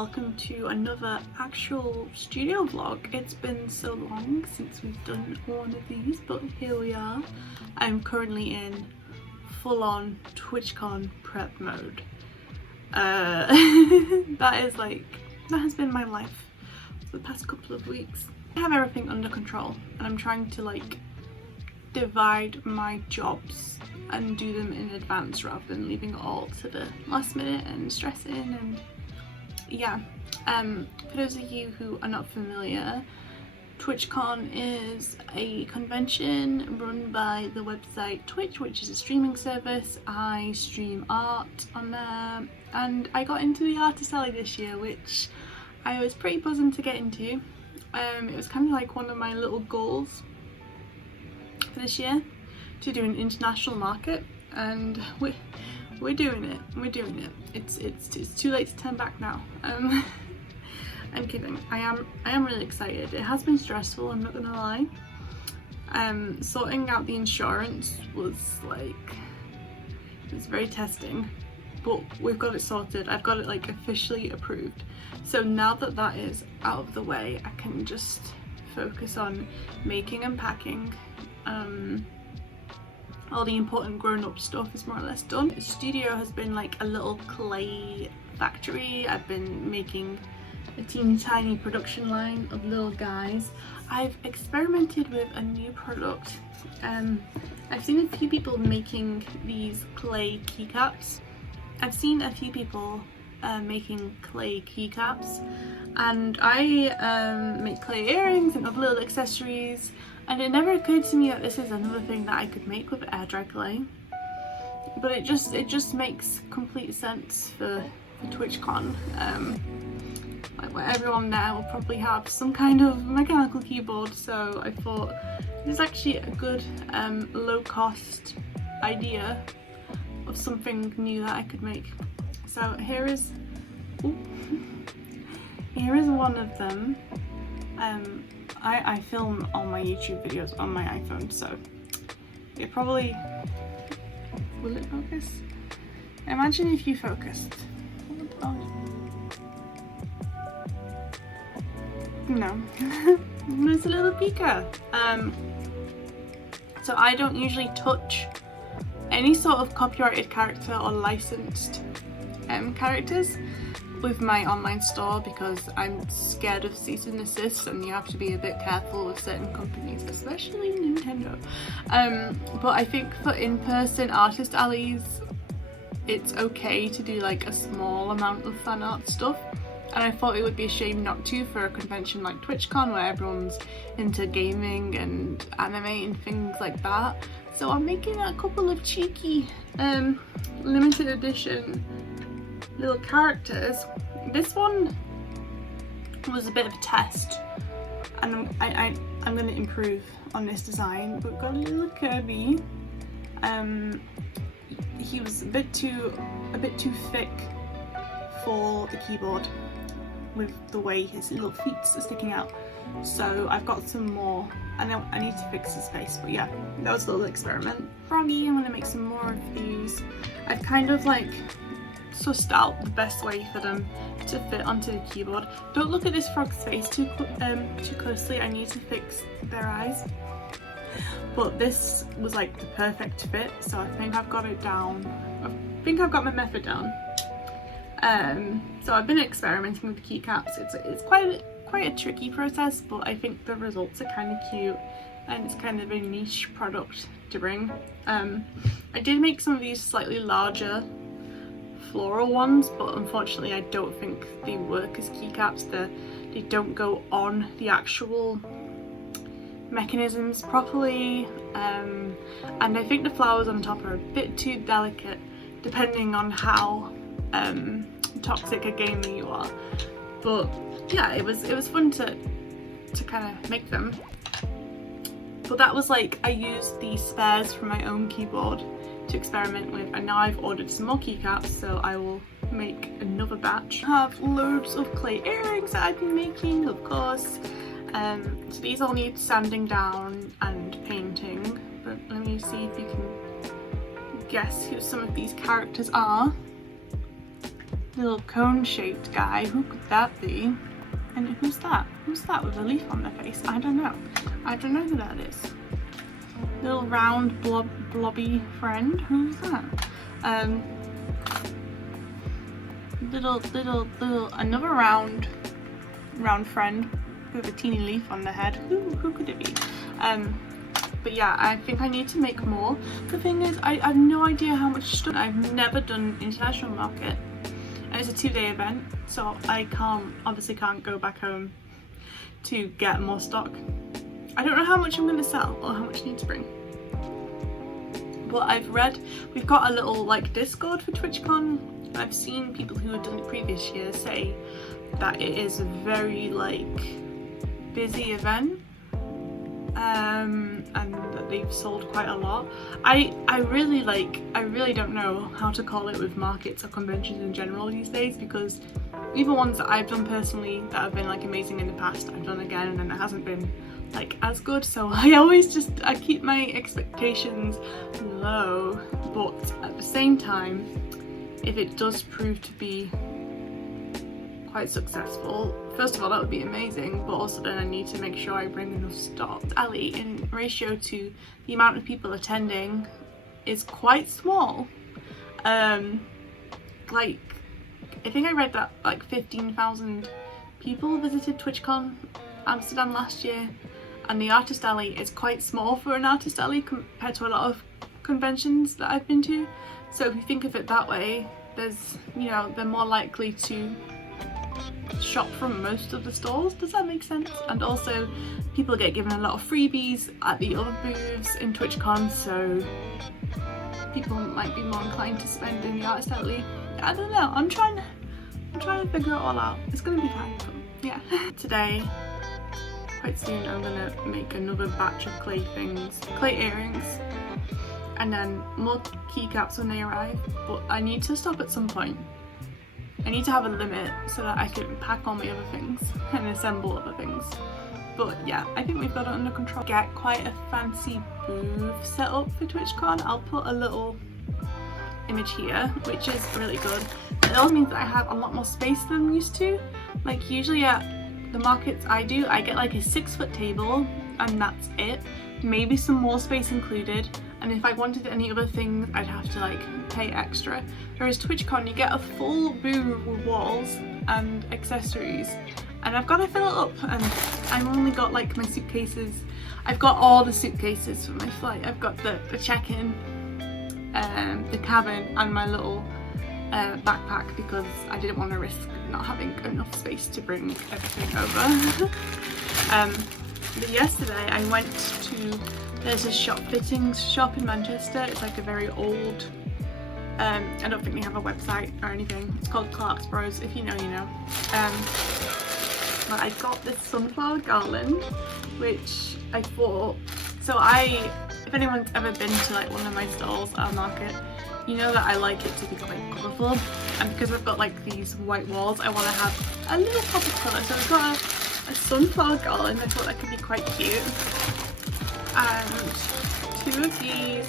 welcome to another actual studio vlog. It's been so long since we've done one of these, but here we are. I'm currently in full-on Twitchcon prep mode. That has been my life for the past couple of weeks. I have everything under control and I'm trying to divide my jobs and do them in advance rather than leaving it all to the last minute and stressing. And yeah, for those of you who are not familiar, Twitchcon is a convention run by the website Twitch, which is a streaming service. I stream art on there and I got into the artist alley this year, which I was pretty buzzing to get into. It was kind of like one of my little goals for this year, to do an international market, and we're doing it. It's too late to turn back now. I'm kidding. I am really excited. It has been stressful, I'm not gonna lie. Sorting out the insurance was it was very testing, but we've got it sorted. I've got it officially approved. So now that that is out of the way, I can just focus on making and packing. All the important grown-up stuff is more or less done. The studio has been like a little clay factory. I've been making a teeny tiny production line of little guys. I've experimented with a new product. I've seen a few people making these clay keycaps. I've seen a few people making clay keycaps, and I make clay earrings and other little accessories, and it never occurred to me that this is another thing that I could make with air dry clay. But it just makes complete sense for TwitchCon, where everyone there will probably have some kind of mechanical keyboard, so I thought it's actually a good low cost idea of something new that I could make. So here is one of them. I film all my YouTube videos on my iPhone, so it probably will it focus? Imagine if you focused. No. There's a little peeker. So I don't usually touch any sort of copyrighted character or licensed characters with my online store, because I'm scared of cease and desist, and you have to be a bit careful with certain companies, especially Nintendo. But I think for in-person artist alleys, it's okay to do a small amount of fan art stuff. And I thought it would be a shame not to for a convention like TwitchCon, where everyone's into gaming and anime and things like that. So I'm making a couple of cheeky limited edition little characters. This one was a bit of a test, and I'm going to improve on this design. We've got a little Kirby. He was a bit too thick for the keyboard, with the way his little feet are sticking out. So I've got some more, and I need to fix his face. But yeah, that was a little experiment. Froggy, I'm gonna make some more of these. I've kind of sussed out the best way for them to fit onto the keyboard. Don't look at this frog's face too closely. I need to fix their eyes. But this was the perfect fit, so I think I've got it down. I think I've got my method down. So I've been experimenting with the keycaps. It's quite a tricky process, but I think the results are kind of cute, and it's kind of a niche product to bring. I did make some of these slightly larger floral ones, but unfortunately I don't think they work as keycaps. They don't go on the actual mechanisms properly, and I think the flowers on top are a bit too delicate, depending on how toxic a gamer you are. But yeah, it was fun to kind of make them. But that was I used the spares from my own keyboard to experiment with, and now I've ordered some more keycaps, so I will make another batch. I have loads of clay earrings that I've been making, of course. So these all need sanding down and painting, but let me see if you can guess who some of these characters are. little cone-shaped guy. Who could that be? And who's that? Who's that with a leaf on their face? I don't know. I don't know who that is. Little round blobby friend. Who's that? Little another round friend with a teeny leaf on their head. Who could it be? But yeah, I think I need to make more. The thing is, I have no idea how much stuff. I've never done international market, and it's a 2-day event, so I obviously can't go back home to get more stock. I don't know how much I'm going to sell or how much I need to bring. But I've read, we've got a little like Discord for Twitchcon. I've seen people who have done it previous years say that it is a very like busy event, and that they've sold quite a lot. I really don't know how to call it with markets or conventions in general these days, because even ones that I've done personally that have been like amazing in the past, I've done again and then it hasn't been like as good, so I keep my expectations low. But at the same time, if it does prove to be quite successful, first of all that would be amazing, but also then I need to make sure I bring enough stock. Alley in ratio to the amount of people attending is quite small. Like I think I read that like 15,000 people visited Twitchcon Amsterdam last year, and the artist alley is quite small for an artist alley compared to a lot of conventions that I've been to. So if you think of it that way, there's, you know, they're more likely to shop from most of the stalls. Does that make sense? And also people get given a lot of freebies at the other booths in Twitchcon, so people might be more inclined to spend in the artist alley. I don't know, I'm trying to figure it all out. It's gonna be fine, but yeah. Today, quite soon, I'm gonna make another batch of clay earrings, and then more keycaps when they arrive. But I need to stop at some point. I need to have a limit so that I can pack all my other things and assemble other things. But yeah, I think we've got it under control. Get quite a fancy booth set up for Twitchcon. I'll put a little image here, which is really good. It also means that I have a lot more space than I'm used to. Like usually at the markets I do, I get like a 6-foot table and that's it. Maybe some more space included, and if I wanted any other things I'd have to like pay extra. Whereas Twitchcon, you get a full booth with walls and accessories, and I've got to fill it up, and I've only got like my suitcases. I've got all the suitcases for my flight. I've got the check-in, the cabin, and my little backpack, because I didn't want to risk not having enough space to bring everything over. But yesterday I went to, there's a fittings shop in Manchester. It's like a very old, I don't think they have a website or anything. It's called Clark's Bros. If you know, you know. But I got this sunflower garland, which I thought, if anyone's ever been to like one of my stalls at a market, you know that I like it to be quite colourful, and because I've got like these white walls, I want to have a little pop of colour. So I've got a sunflower garland. I thought that could be quite cute, and 2 of these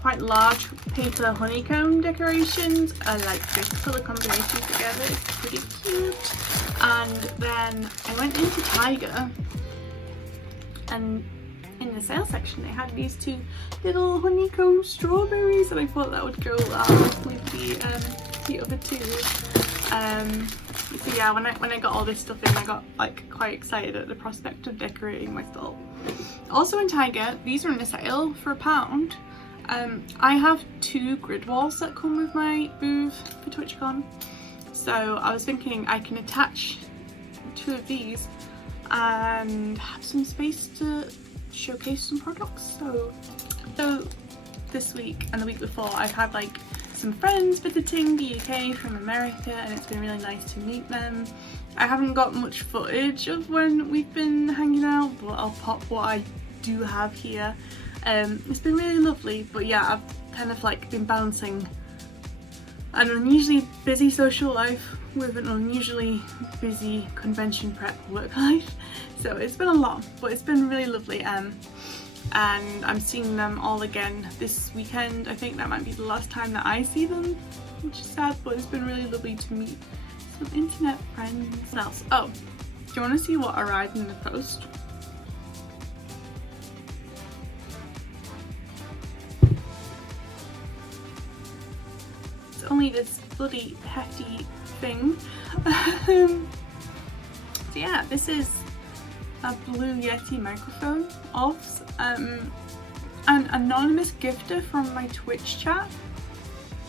quite large paper honeycomb decorations. I like this colour combination together, it's pretty cute. And then I went into Tiger, and in the sale section they had these 2 little honeycomb strawberries, and I thought that would go well with the other 2. So yeah, when I got all this stuff in, I got like quite excited at the prospect of decorating my stall. Also in Tiger, these are in a sale for £1. I have 2 grid walls that come with my booth for Twitchcon, so I was thinking I can attach 2 of these and have some space to showcase some products. So this week and the week before I've had like some friends visiting the UK from America, and it's been really nice to meet them. I haven't got much footage of when we've been hanging out, but I'll pop what I do have here. It's been really lovely, but yeah, I've kind of like been balancing an unusually busy social life with an unusually busy convention prep work life, so it's been a lot, but it's been really lovely. And I'm seeing them all again this weekend. I think that might be the last time that I see them which is sad, but it's been really lovely to meet some internet friends. What else? Oh, do you want to see what arrived in the post? It's only this bloody hefty thing. So yeah, this is a Blue Yeti microphone off an anonymous gifter from my Twitch chat,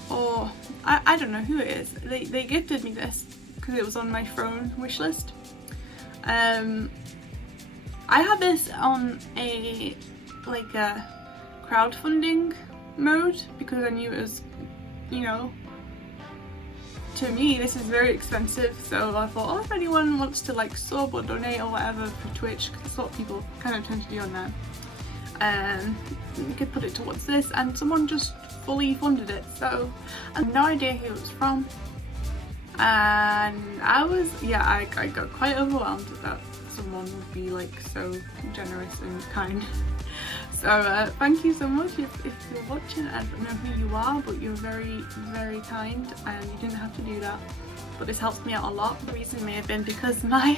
or I don't know who it is. They gifted me this because it was on my phone wish list. I had this on a crowdfunding mode because I knew it was, you know, to me this is very expensive, so I thought, oh, if anyone wants to like sub or donate or whatever for Twitch, because that's what people kind of tend to do on there, you could put it towards this, and someone just fully funded it, so I had no idea who it was from, and I got quite overwhelmed that someone would be like so generous and kind. So thank you so much if you're watching. I don't know who you are, but you're very, very kind, and you didn't have to do that, but this helps me out a lot. The reason may have been because my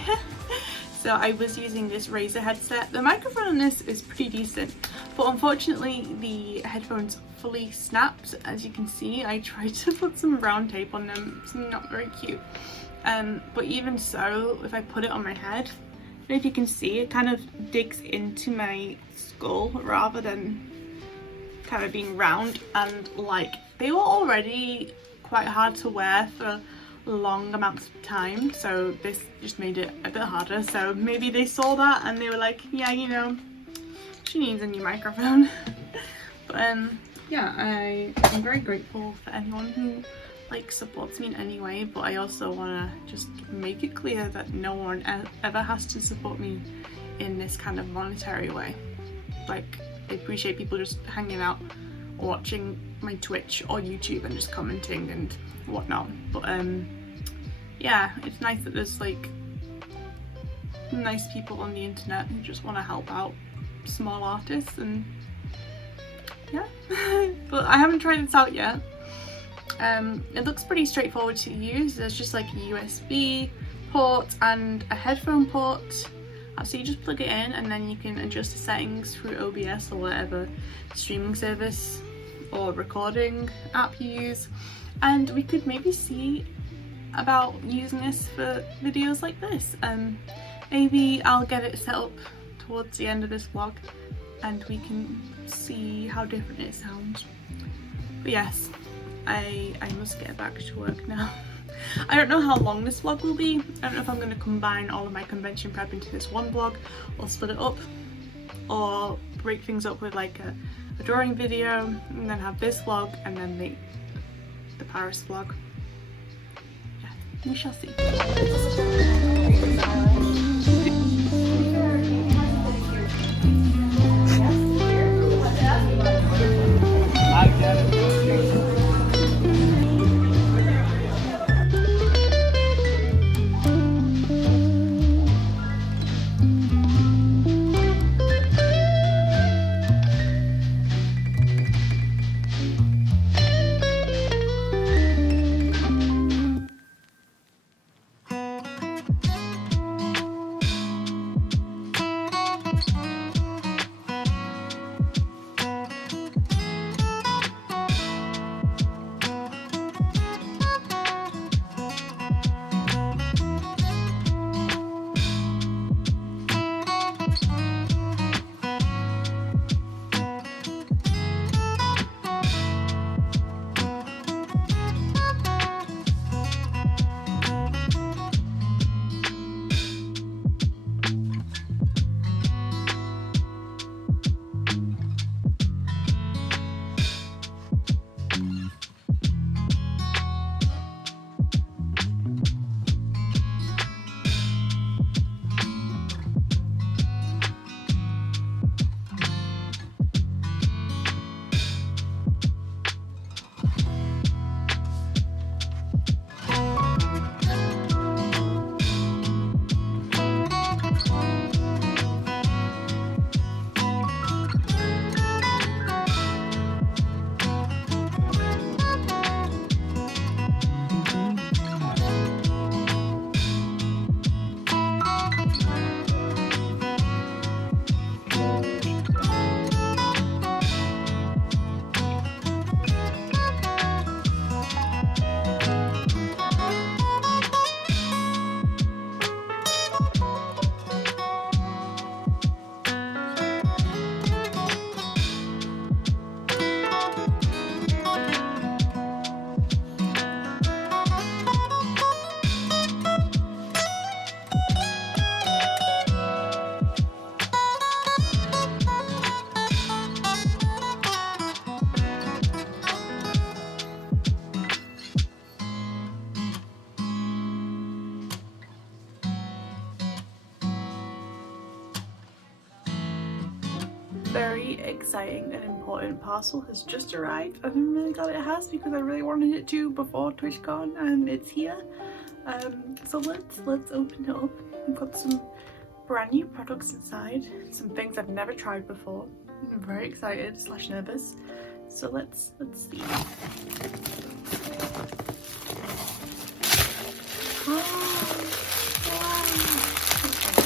so I was using this Razer headset. The microphone on this is pretty decent, but unfortunately the headphones fully snapped. As you can see, I tried to put some brown tape on them. It's not very cute, but even so, if I put it on my head, I don't know if you can see, it kind of digs into my skull rather than kind of being round, and like they were already quite hard to wear for long amounts of time, so this just made it a bit harder. So maybe they saw that and they were like, yeah, you know, she needs a new microphone. But yeah, I'm very grateful for anyone who like supports me in any way, but I also want to just make it clear that no one ever has to support me in this kind of monetary way. Like, I appreciate people just hanging out or watching my Twitch or YouTube and just commenting and whatnot, but yeah, it's nice that there's like nice people on the internet who just want to help out small artists, and yeah. But I haven't tried this out yet. It looks pretty straightforward to use. There's just like a USB port and a headphone port, so you just plug it in and then you can adjust the settings through OBS or whatever streaming service or recording app you use, and we could maybe see about using this for videos like this. Maybe I'll get it set up towards the end of this vlog and we can see how different it sounds. But yes, I must get back to work now. I don't know how long this vlog will be. I don't know if I'm going to combine all of my convention prep into this one vlog, or split it up, or break things up with like a drawing video and then have this vlog and then the Paris vlog. Yeah, we shall see. I get it. very exciting and important parcel has just arrived. I'm really glad it has because I really wanted it to before TwitchCon, and it's here. So let's open it up. We've got some brand new products inside, some things I've never tried before. I'm very excited / nervous. So let's see. Oh, wow. Okay.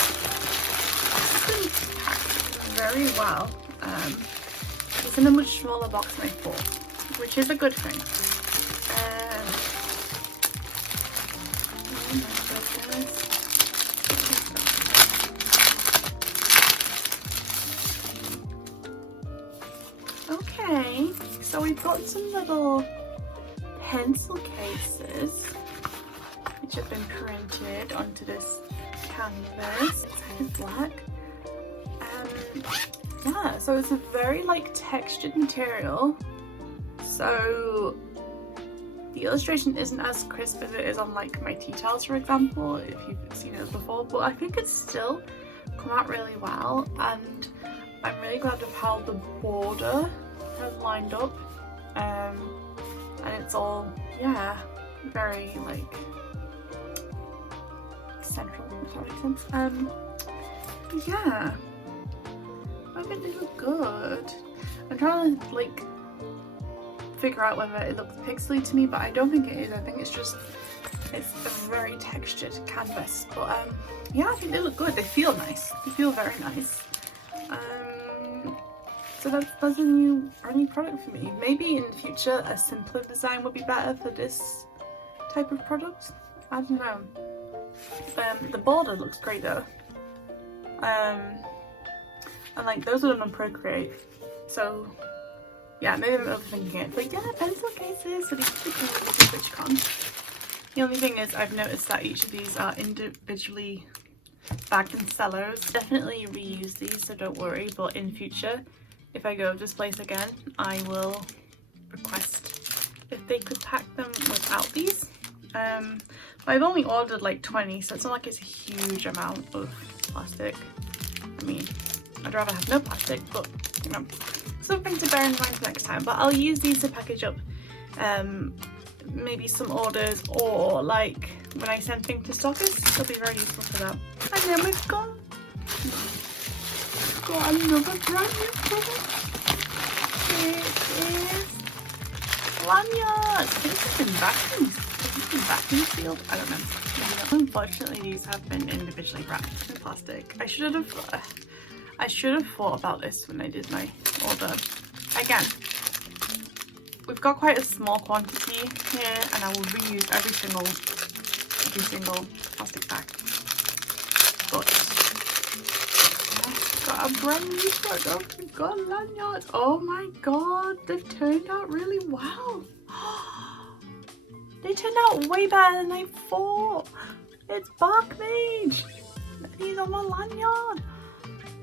This is packed very well. It's in a much smaller box than I thought, which is a good thing. Oh my goodness. Okay, so we've got some little pencil cases which have been printed onto this canvas. It's kind of black. Yeah, so it's a very like textured material. So the illustration isn't as crisp as it is on like my tea towels, for example, if you've seen it before, but I think it's still come out really well, and I'm really glad of how the border has lined up, and it's all, yeah, very like central, if that makes sense. Yeah, I think they look good. I'm trying to like figure out whether it looks pixely to me, but I don't think it is. I think it's just, it's a very textured canvas. But yeah, I think they look good. They feel nice. They feel very nice. So that's a new product for me. Maybe in the future a simpler design would be better for this type of product. I don't know. The border looks great though. And like those are done on Procreate, so yeah, maybe I'm overthinking it. But yeah, pencil cases. So these are the Twitchcon. The only thing is I've noticed that each of these are individually bagged in cellos. Definitely reuse these, so don't worry. But in future, if I go to this place again, I will request if they could pack them without these. I've only ordered like 20, so it's not like it's a huge amount of plastic. I mean, I'd rather have no plastic, but you know, something to bear in mind for next time. But I'll use these to package up maybe some orders, or like when I send things to stockers, they'll be very useful for that. And then we've got another brand new product. It is lanyards. I think it's been vacuumed. Vacuum sealed? I don't know. Unfortunately, these have been individually wrapped in plastic. I should have thought about this when I did my order. Again, we've got quite a small quantity here, and I will reuse every single plastic bag. But I've got a brand new product. We've got lanyards. Oh my god, they've turned out really well. They turned out way better than I thought. It's bark mage. These are my lanyard.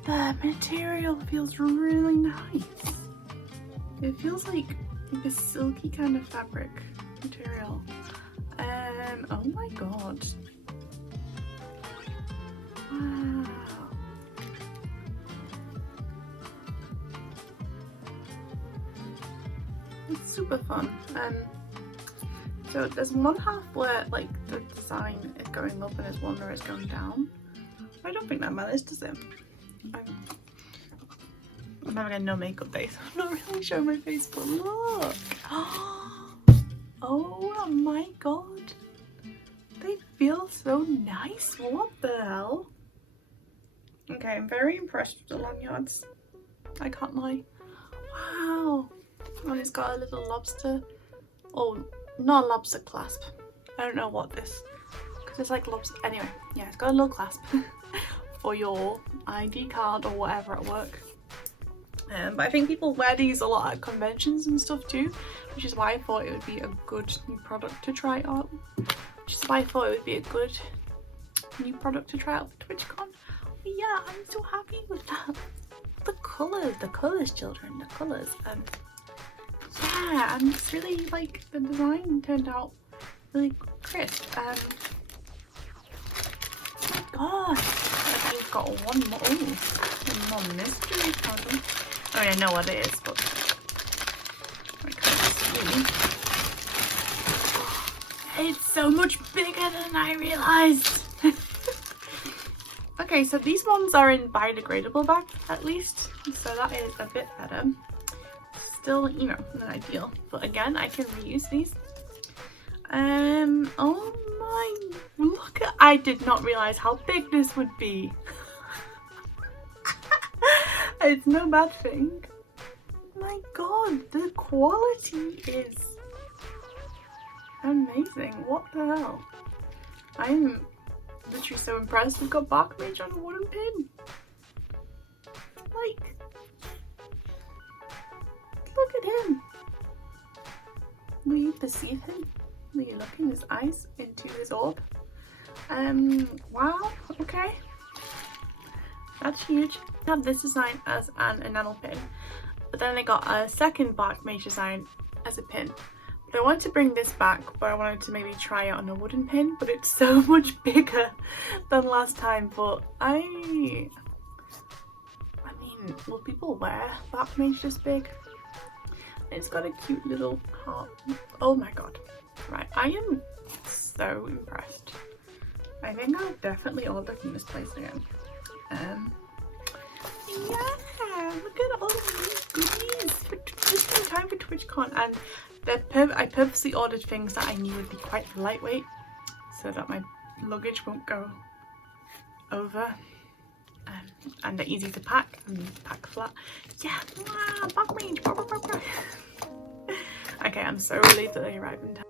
The material feels really nice. It feels like a silky kind of fabric material. Oh my god. Wow. It's super fun. So there's one half where like the design is going up and there's one where it's going down. I don't think that matters, does it? I'm having a no makeup day, so I'm not really showing my face, but look! Oh my god! They feel so nice, what the hell? Okay, I'm very impressed with the lanyards. I can't lie. Wow! And it's got a little lobster. Oh, not a lobster clasp. I don't know what this, because it's like lobster. Anyway, yeah, it's got a little clasp for your ID card or whatever at work. But I think people wear these a lot at conventions and stuff too, which is why I thought it would be a good new product to try out. Which is why I thought it would be a good new product to try out for TwitchCon. But yeah, I'm so happy with that. The colours, children, the colours. Yeah, and it's really like the design turned out really crisp. Oh my god! I've got one more mystery puzzle. I mean, I know what it is, but I can't see. It's so much bigger than I realised. Okay, so these ones are in biodegradable bag at least, so that is a bit better. Still, you know, not ideal, but again, I can reuse these. Oh my, look at, I did not realise how big this would be. It's no bad thing. My god, the quality is amazing. What the hell? I'm literally so impressed. We've got Bark Mage on a wooden pin. Like, look at him. Will you perceive him? Will you look in his eyes, into his orb? Wow, okay. That's huge. I have this design as an enamel pin, but then I got a second Bark Mage design as a pin. But I wanted to bring this back, but I wanted to maybe try it on a wooden pin, but it's so much bigger than last time. But I mean, will people wear Bark Mage this big? It's got a cute little heart. Oh my god. Right, I am so impressed. I think I'll definitely order from this place again. Yeah, look at all of these goodies. Just in time for Twitchcon, and I purposely ordered things that I knew would be quite lightweight so that my luggage won't go over. And they're easy to pack and pack flat. Yeah, wow, Bark Mage. Okay, I'm so relieved that they arrived in time.